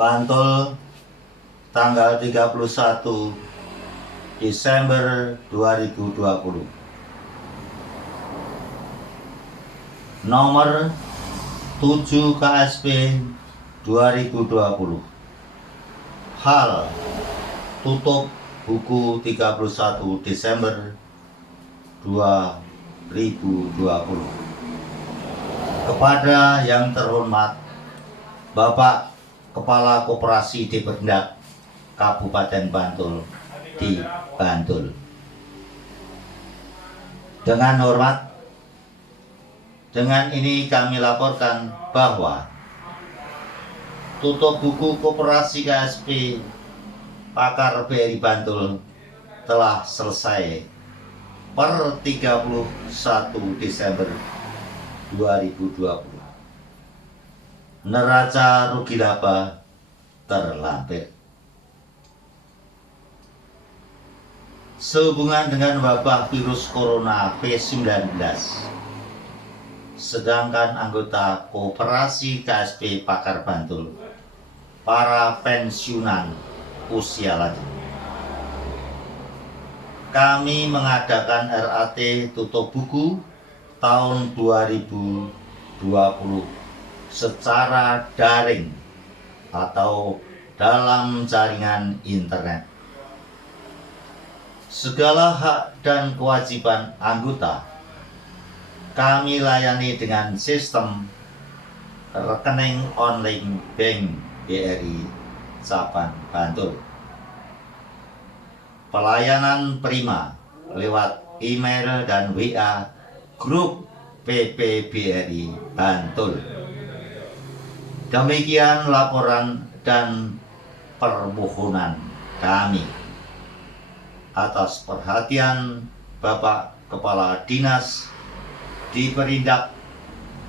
Bantul, tanggal 31 Desember 2020. Nomor 7 KSP 2020. Hal tutup buku 31 Desember 2020. Kepada yang terhormat Bapak Kepala Koperasi Diperindak Kabupaten Bantul di Bantul. Dengan hormat, dengan ini kami laporkan bahwa tutup buku Koperasi KSP Pakar BRI Bantul telah selesai per 31 Desember 2020. Neraca rugi laba terlampir. Sehubungan dengan wabah virus corona V19, sedangkan anggota Koperasi KSP Pakar Bantul para pensiunan usia lanjut, kami mengadakan RAT tutup buku tahun 2020 secara daring atau dalam jaringan internet. Segala hak dan kewajiban anggota kami layani dengan sistem rekening online Bank BRI Cabang Bantul. Pelayanan prima lewat email dan WA grup PPBRI Bantul. Demikian laporan dan permohonan kami. Atas perhatian Bapak Kepala Dinas Diperindak,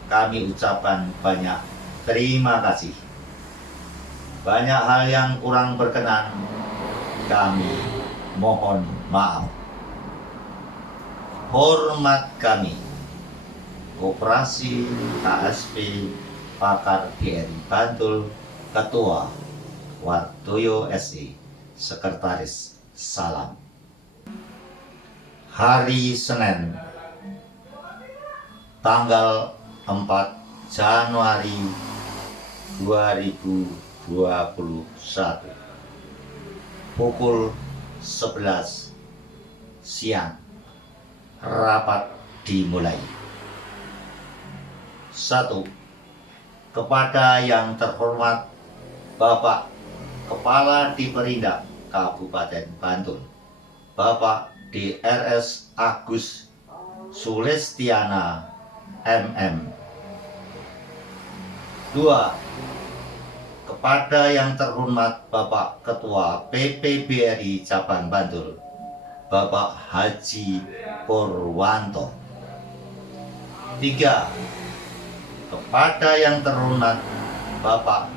kami ucapkan banyak terima kasih. Banyak hal yang kurang berkenan, kami mohon maaf. Hormat kami, Koperasi KSP Pakar BRI Bantul, Ketua Wardoyo SE, Sekretaris, salam. Hari Senin, tanggal 4 Januari 2021, pukul 11 siang, rapat dimulai. 1. Kepada yang terhormat Bapak Kepala Diperindak Kabupaten Bantul, Bapak DRS Agus Sulistiana MM. 2. Kepada yang terhormat Bapak Ketua PPBRI Cabang Bantul, Bapak Haji Purwanto. 3. Kepada yang terhormat Bapak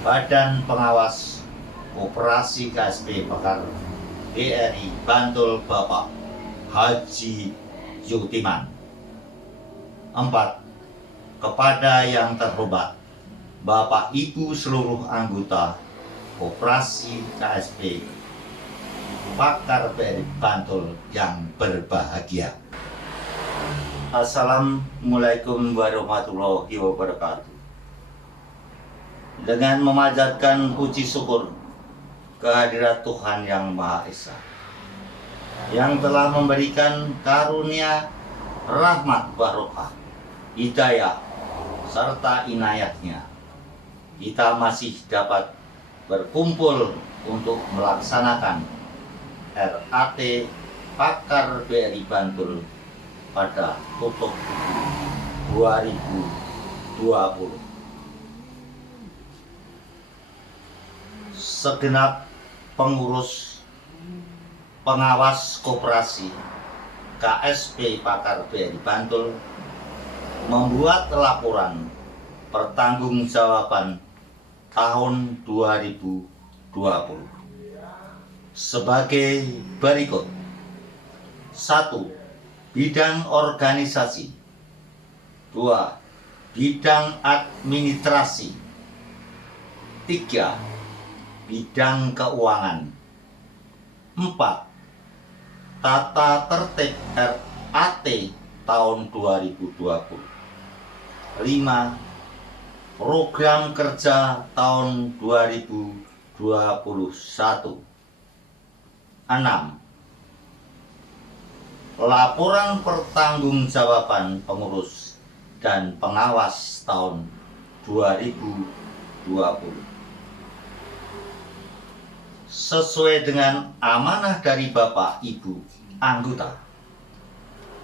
Badan Pengawas Koperasi KSP Pakar BRI Bantul, Bapak Haji Yutiman. 4. Kepada yang terhormat Bapak Ibu seluruh anggota Koperasi KSP Pakar BRI Bantul yang berbahagia. Assalamualaikum warahmatullahi wabarakatuh. Dengan memanjatkan puji syukur kehadirat Tuhan Yang Maha Esa, yang telah memberikan karunia, rahmat, barokah, hidayah, serta inayatnya, kita masih dapat berkumpul untuk melaksanakan RAT Pakar BRI Bantul pada tutup 2020. Segenap pengurus pengawas koperasi KSP Pakar BRI Bantul membuat laporan pertanggungjawaban tahun 2020 sebagai berikut. 1. Bidang organisasi. 2. Bidang administrasi. 3. Bidang keuangan. 4. Tata tertib RAT tahun 2020. 5. Program kerja tahun 2021. 6. Laporan pertanggungjawaban pengurus dan pengawas tahun 2020. Sesuai dengan amanah dari Bapak Ibu anggota,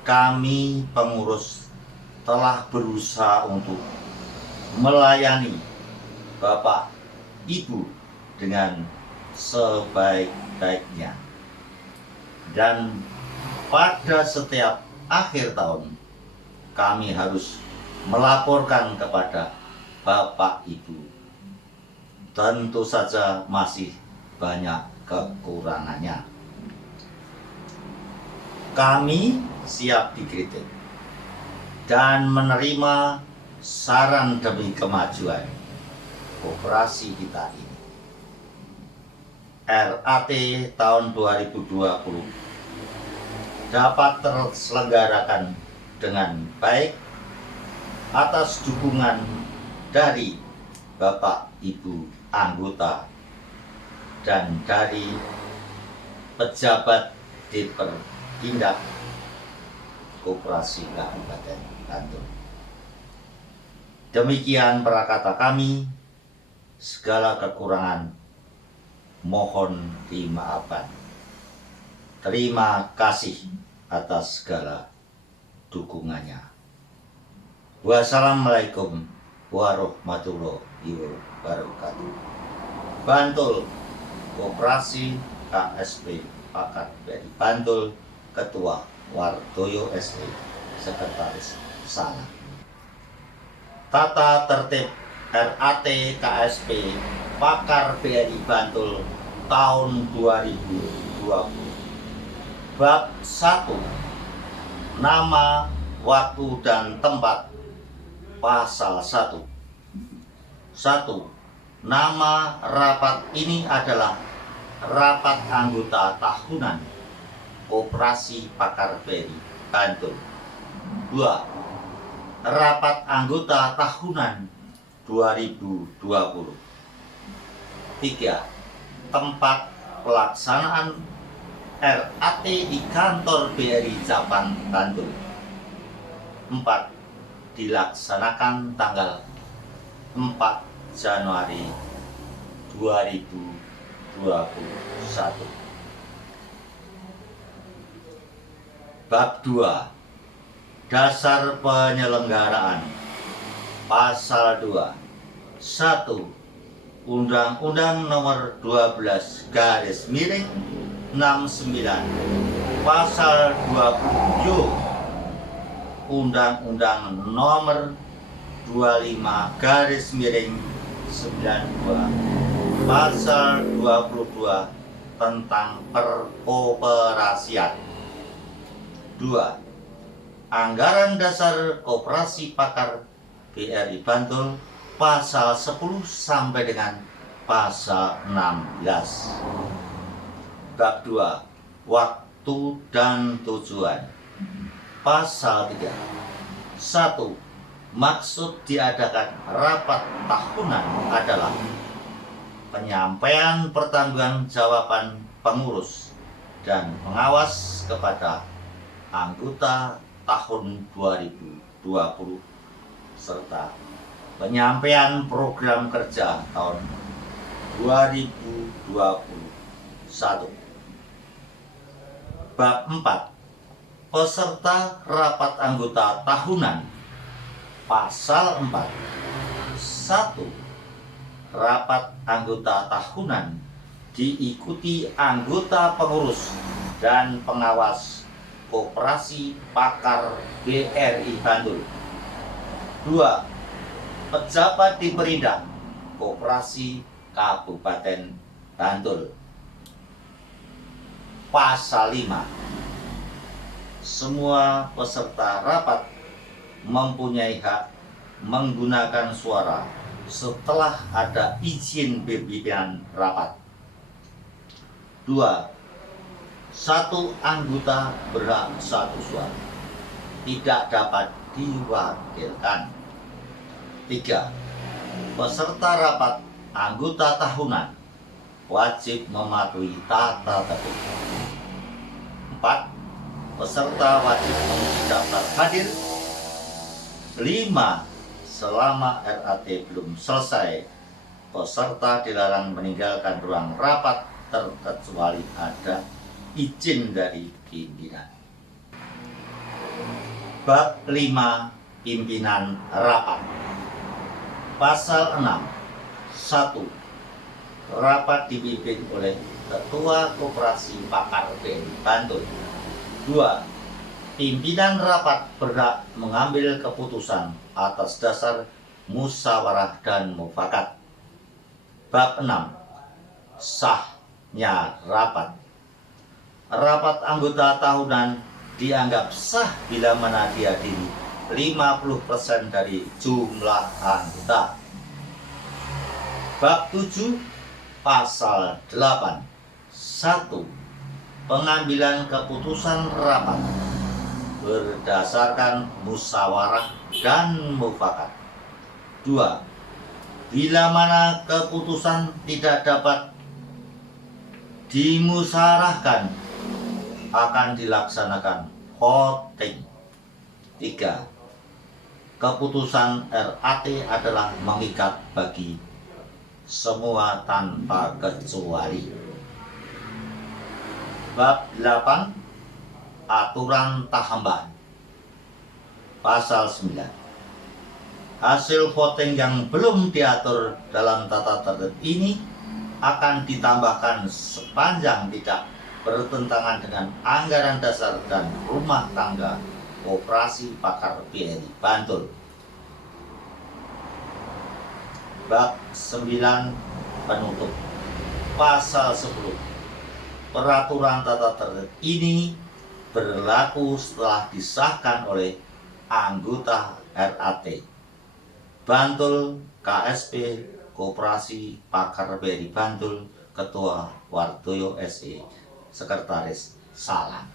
kami pengurus telah berusaha untuk melayani Bapak Ibu dengan sebaik-baiknya. Dan pada setiap akhir tahun, kami harus melaporkan kepada Bapak Ibu. Tentu saja masih banyak kekurangannya. Kami siap dikritik dan menerima saran demi kemajuan koperasi kita ini. RAT tahun 2020 dapat terselenggarakan dengan baik atas dukungan dari Bapak Ibu anggota dan dari pejabat Dipertindak Koperasi Kabupaten Bantul. Demikian prakata kami, segala kekurangan mohon dimaafkan. Terima kasih atas segala dukungannya. Wassalamualaikum warahmatullahi wabarakatuh. Bantul, Koperasi KSP Pakar BRI Bantul, Ketua Wardoyo SE, Sekretaris Sana. Tata tertib RAT KSP Pakar BRI Bantul tahun 2020. Bab 1. Nama, waktu, dan tempat. Pasal 1. 1. Nama rapat ini adalah rapat anggota tahunan Koperasi Pakar BRI Bantul. 2. Rapat anggota tahunan 2020. 3. Tempat pelaksanaan RAT di kantor BRI Cabang Bantul. 4. Dilaksanakan tanggal 4 Januari 2021. Bab 2. Dasar penyelenggaraan. Pasal 2. 1. Undang-Undang Nomor 12/69. Pasal 20. Undang-Undang Nomor 25/92. Pasal 22 tentang perkoperasian. 2. Anggaran dasar Koperasi Pakar BRI Bantul pasal 10 sampai dengan pasal 16. Bab 2. Waktu dan tujuan. Pasal 3. 1. Maksud diadakan rapat tahunan adalah penyampaian pertanggungjawaban pengurus dan pengawas kepada anggota tahun 2020 serta penyampaian program kerja tahun 2021. Bab 4. Peserta rapat anggota tahunan. Pasal 4. 1. Rapat anggota tahunan diikuti anggota pengurus dan pengawas Koperasi Pakar BRI Bantul. 2. Pejabat Dipertindak Koperasi Kabupaten Bantul. Pasal 5. Semua peserta rapat mempunyai hak menggunakan suara setelah ada izin pimpinan rapat. 2. Satu anggota berhak satu suara, tidak dapat diwakilkan. 3. Peserta rapat anggota tahunan wajib mematuhi tata tertib. 4. Peserta wajib mengisi daftar hadir. 5. Selama RAT belum selesai, peserta dilarang meninggalkan ruang rapat terkecuali ada izin dari pimpinan. Bab 5. Pimpinan rapat. Pasal 6. 1. Rapat dipimpin oleh Ketua Koperasi Pakar BRI Bantul. 2. Pimpinan rapat berhak mengambil keputusan atas dasar musyawarah dan mufakat. Bab 6. Sahnya rapat. Rapat anggota tahunan dianggap sah bila mana dihadiri 50% dari jumlah anggota. Bab 7. Pasal 8. 1. Pengambilan keputusan rapat berdasarkan musyawarah dan mufakat. 2. Bila mana keputusan tidak dapat dimusyawarahkan, akan dilaksanakan voting. 3. Keputusan RAT adalah mengikat bagi semua tanpa kecuali. Bab 8. Aturan tambahan. Pasal 9. Hasil voting yang belum diatur dalam tata tertib ini akan ditambahkan sepanjang tidak bertentangan dengan anggaran dasar dan rumah tangga Koperasi Pakar BRI Bantul. Bab 9. Penutup. Pasal 10. Peraturan tata tertib ini berlaku setelah disahkan oleh anggota RAT Bantul KSP Koperasi Pakar BRI Bantul, Ketua Wardoyo SE, Sekretaris Salam.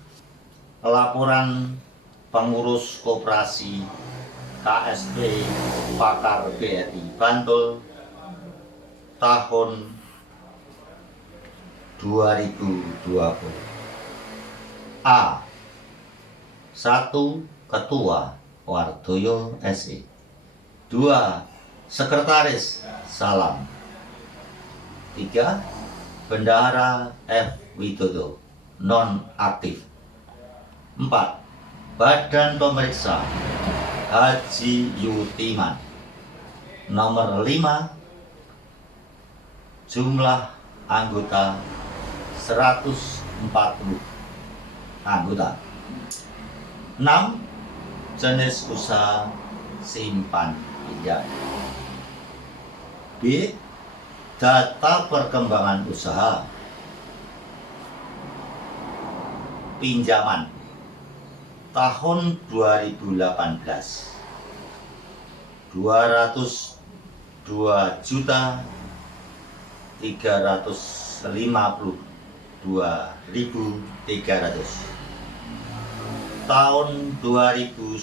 Laporan pengurus Koperasi KSP Pakar BRI Bantul tahun 2020. A. 1. Ketua Wardoyo SE. 2. Sekretaris Salam. 3. Bendahara F. Widodo, non-aktif. 4. Badan Pemeriksa Haji Yutiman. Nomor 5. Jumlah anggota 140 anggota. 6. Jenis usaha simpan pinjam. B. Data perkembangan usaha pinjaman tahun 2018 202.352.300. Tahun 2019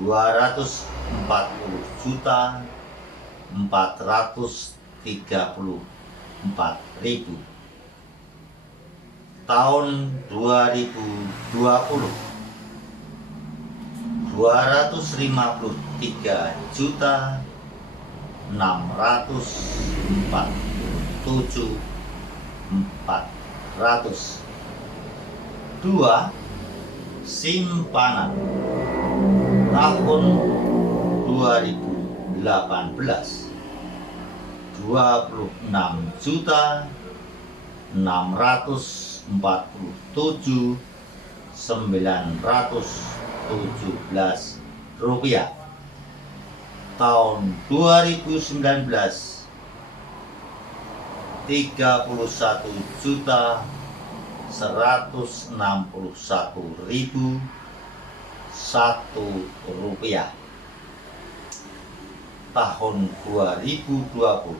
240.434.000. Tahun 2020 253.647.400. 2. Simpanan tahun 2018 26.647.917 rupiah. Tahun 2019 31.161.001 rupiah. tahun 2020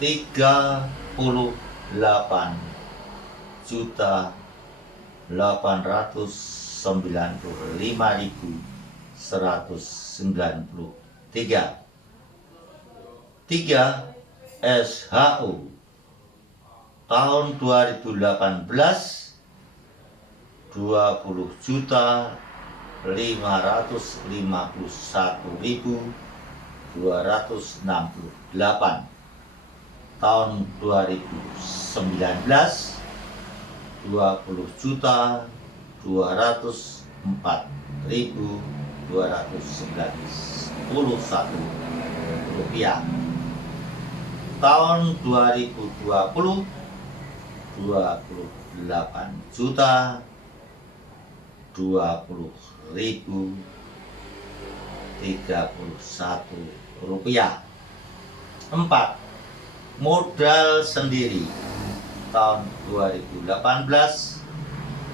38.895.193. 3. SHU tahun 2018 20.551.268. Tahun 2019 20.204.291 rupiah. Tahun 2020 28.020.031 rupiah. 4. Modal sendiri tahun 2018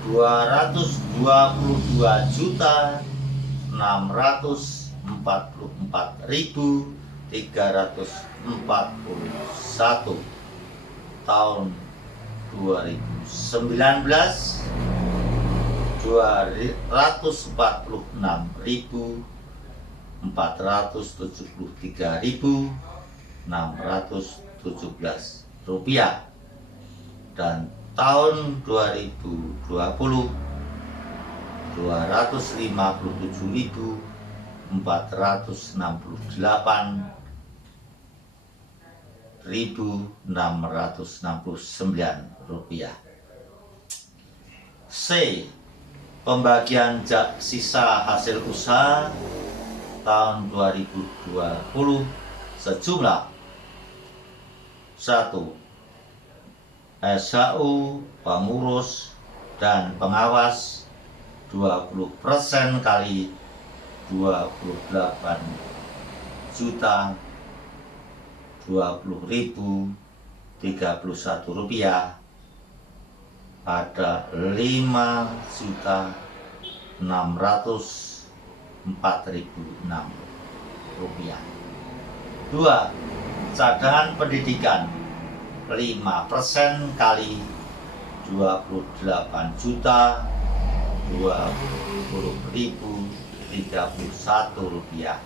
224.341. Tahun 2019 246.473.617 rupiah. Dan tahun 2020 257.468.669 rupiah. C. Pembagian sisa hasil usaha tahun 2020 sejumlah 1. SHU pengurus dan pengawas 20% kali 28.020.031 rupiah, ada 5.604.006 rupiah. 2. Cadangan pendidikan 5% kali 28.020.031 rupiah,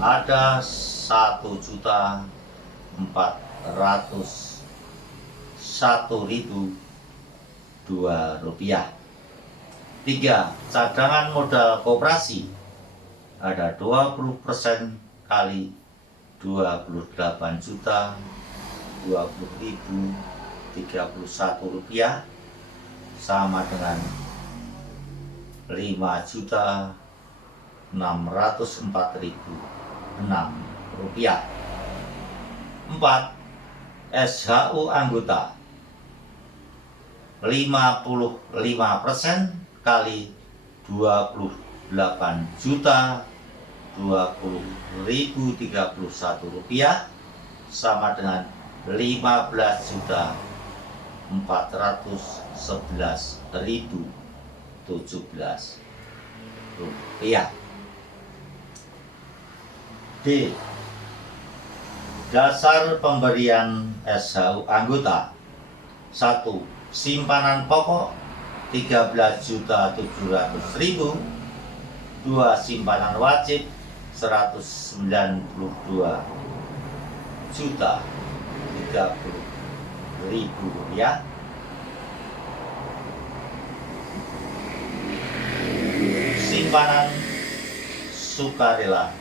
ada 1.401.002 rupiah. 3. Cadangan modal koperasi ada 20% kali 28.020.031 rupiah, sama dengan 5.604.006 rupiah. 4. SHU anggota 55% kali 28.020.031 rupiah, sama dengan 15.411.017 rupiah. D. Dasar pemberian SHU anggota 1. Simpanan pokok 13.700.000. 2. Simpanan wajib 192.030.000 rupiah. Simpanan sukarela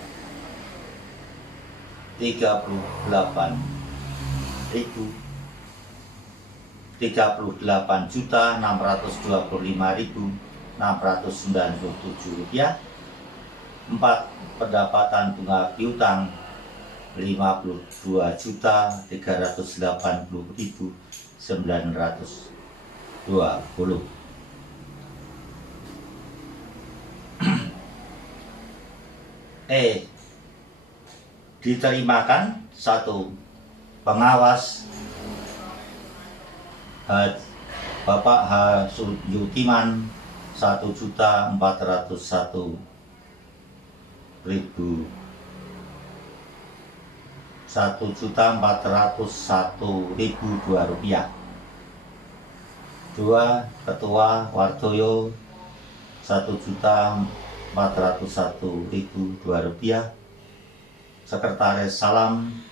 38.625.697 rupiah. 4. Pendapatan bunga piutang 52.380.920. E. Diterimakan 1. Pengawas Bapak H. Yutiman 1.401.000 ribu, 1.401.002 rupiah. 2. Ketua Wardoyo 1.401.002 rupiah. Sekretaris Salam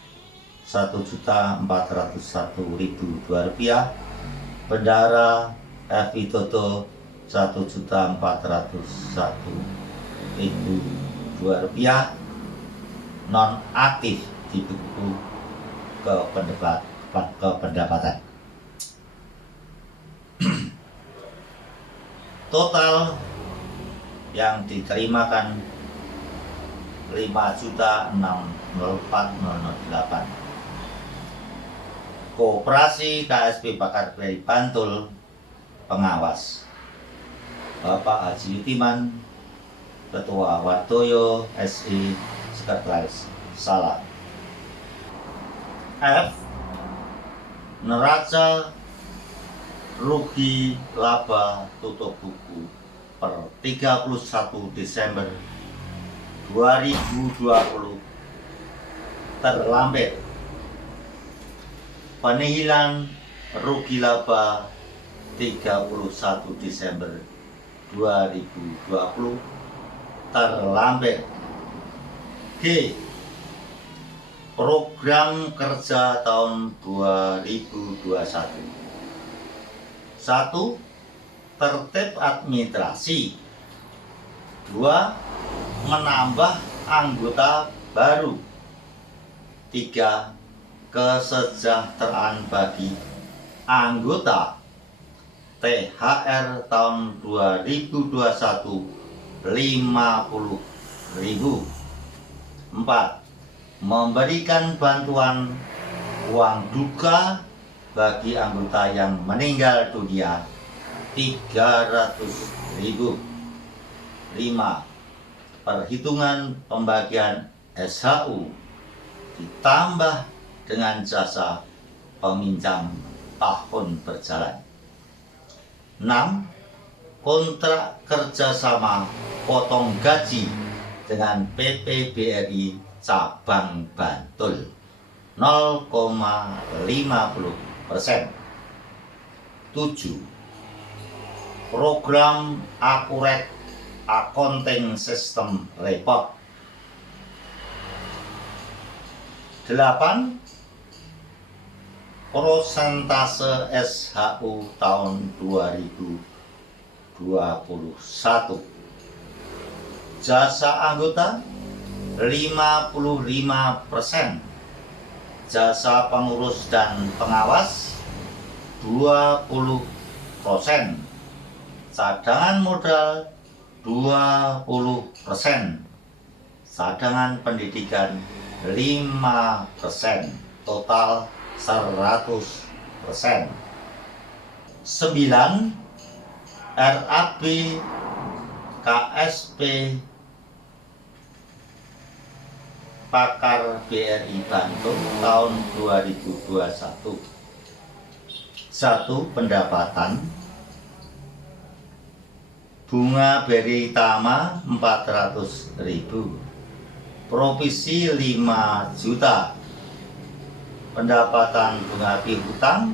1.401.002 rupiah. Bendahara F. Widodo 1.401.002 rupiah. Non aktif di buku kependapatan. Total yang diterimakan 5.604.008. Koperasi KSP Pakar Beri Bantul pengawas Bapak Haji Yutiman, Ketua Wardoyo SI, Sekretaris Salam. F. Neraca rugi laba tutup buku per 31 Desember 2020 terlambat. Penihilan rugi laba 31 Desember 2020 terlambat. G. Program kerja tahun 2021. 1. Tertib administrasi. 2. Menambah anggota baru. 3. Kesejahteraan bagi anggota. THR tahun 2021 50.000. 4. Memberikan bantuan uang duka bagi anggota yang meninggal dunia 300.000. 5. Perhitungan pembagian SHU ditambah dengan jasa peminjam tahun berjalan. 6. Kontrak kerjasama potong gaji dengan PT BRI Cabang Bantul 0,50%. 7. Program Accurate Accounting System Report. 8. Persentase SHU tahun 2021. Jasa anggota 55%. Jasa pengurus dan pengawas 20%. Cadangan modal 20%. Cadangan pendidikan 5%. Total 100%. 9. RAB KSP Pakar BRI Bantul tahun 2021. 1. Pendapatan bunga BRI Tama 400.000, provisi 5 juta, pendapatan bunga piutang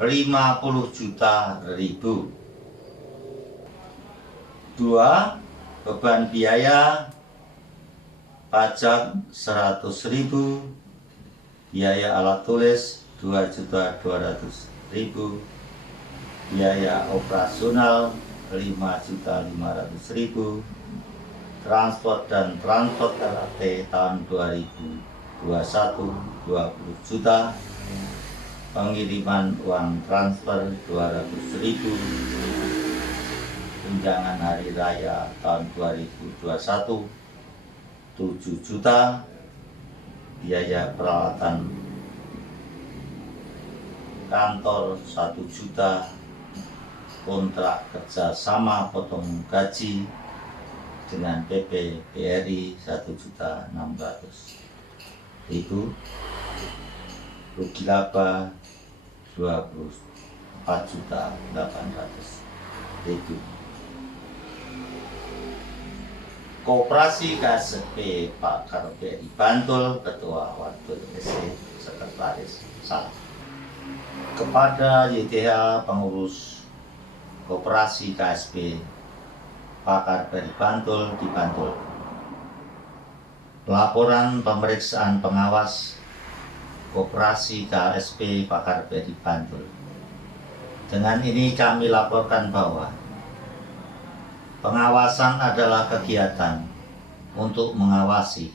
50 juta ribu. 2. Beban biaya pajak 100.000, biaya alat tulis 2.200.000, biaya operasional 5.500.000, transport dan transport LRT tahun 2021 20 juta, pengiriman uang transfer 200.000, tunjangan hari raya tahun 2021 7 juta, biaya peralatan kantor 1 juta, kontrak kerja sama potong gaji dengan PP BRI 1.600.000, rugi laba 24.800.000. Koperasi KSP Pakar BRI Bantul, Ketua Wakil SC, Sekretaris Salah. Kepada YTH pengurus Koperasi KSP Pakar BRI Bantul di Bantul. Laporan pemeriksaan pengawas Koperasi KSP Pakar BRI Bantul. Dengan ini kami laporkan bahwa pengawasan adalah kegiatan untuk mengawasi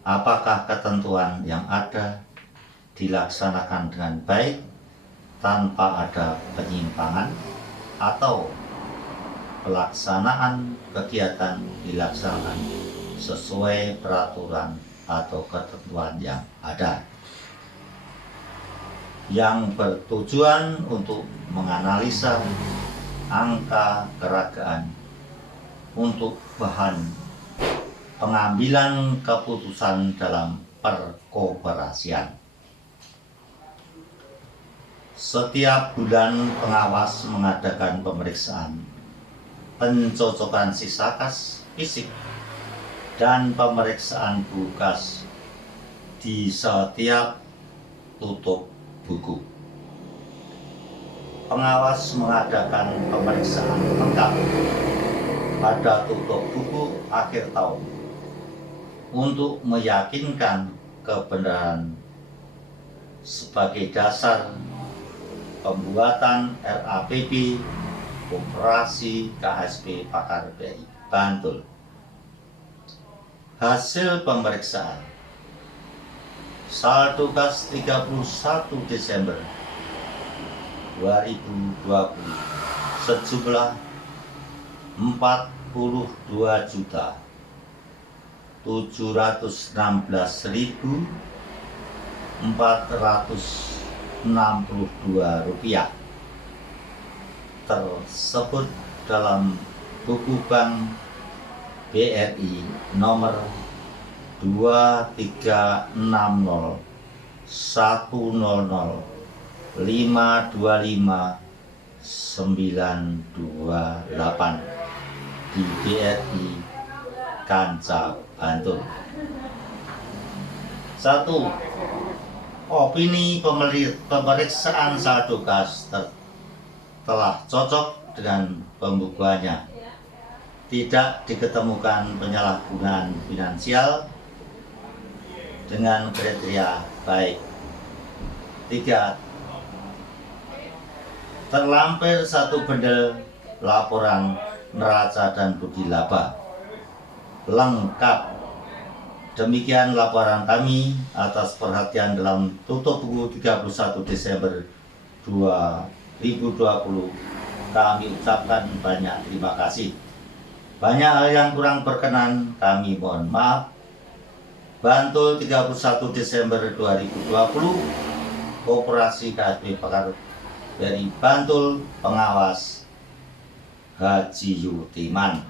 apakah ketentuan yang ada dilaksanakan dengan baik tanpa ada penyimpangan atau pelaksanaan kegiatan dilaksanakan sesuai peraturan atau ketentuan yang ada, yang bertujuan untuk menganalisa angka keragaan untuk bahan pengambilan keputusan dalam perkoperasian. Setiap bulan pengawas mengadakan pemeriksaan pencocokan sisa kas fisik dan pemeriksaan bukas di setiap tutup buku. Pengawas mengadakan pemeriksaan lengkap pada tutup buku akhir tahun untuk meyakinkan kebenaran sebagai dasar pembuatan RAPP Koperasi KSP Pakar BRI Bantul. Hasil pemeriksaan saldo kas 31 Desember 2020 sejumlah 42.716.462 rupiah tersebut dalam buku bank BRI nomor 236015255928 di BRI Kanca Bantul. 1. Opini pemeriksaan saldo kas telah cocok dengan pembukuannya. Tidak diketemukan penyalahgunaan finansial dengan kriteria baik. 3. Terlampir satu bendel laporan neraca dan budi laba lengkap. Demikian laporan kami atas perhatian dalam tutup buku 31 Desember 2020. Kami ucapkan banyak terima kasih. Banyak hal yang kurang berkenan, kami mohon maaf. Bantul 31 Desember 2020, Koperasi KSP Pakar BRI Bantul, pengawas Haji Yutiman.